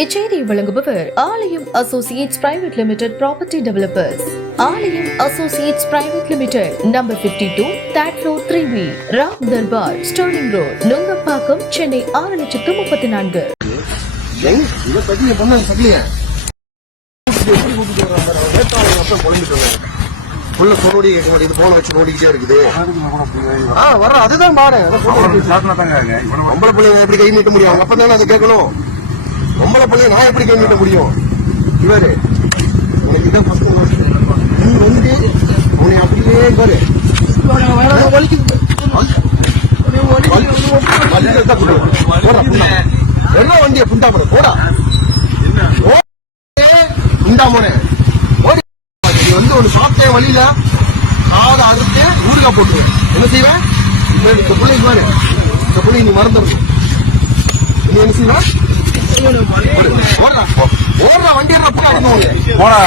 இச்செய்தியை வழங்குபவர் Aalayam associates private limited property developers. Aalayam associates private limited, number 52, third floor 3B, Ram Darbar, Sterling road, Nungambakkam, Chennai 6,34,000. அதுதான் பாரு பொம்பளை பிள்ளைங்க எப்படி கை நீட்ட முடியும்? அப்பதானே அதை கேட்கணும். பொம்பளை பிள்ளைங்க நான் எப்படி கை நீட்ட முடியும்? இவரு உனக்கு இதான் நீ வந்து உன்னை அப்படியே பாரு என்ன வண்டிய புண்டா போட போடா புண்டா போன வந்து ஒண்ணு சாப்பிட்டே வழியில காதை அறுத்து ஊருகா போட்டு என்ன செய்வேன்? இந்த பிள்ளைக்கு பாரு, இந்த பிள்ளை நீ மறந்துடும். நீ என்ன செய்வ? ஓடுற வண்டி போனா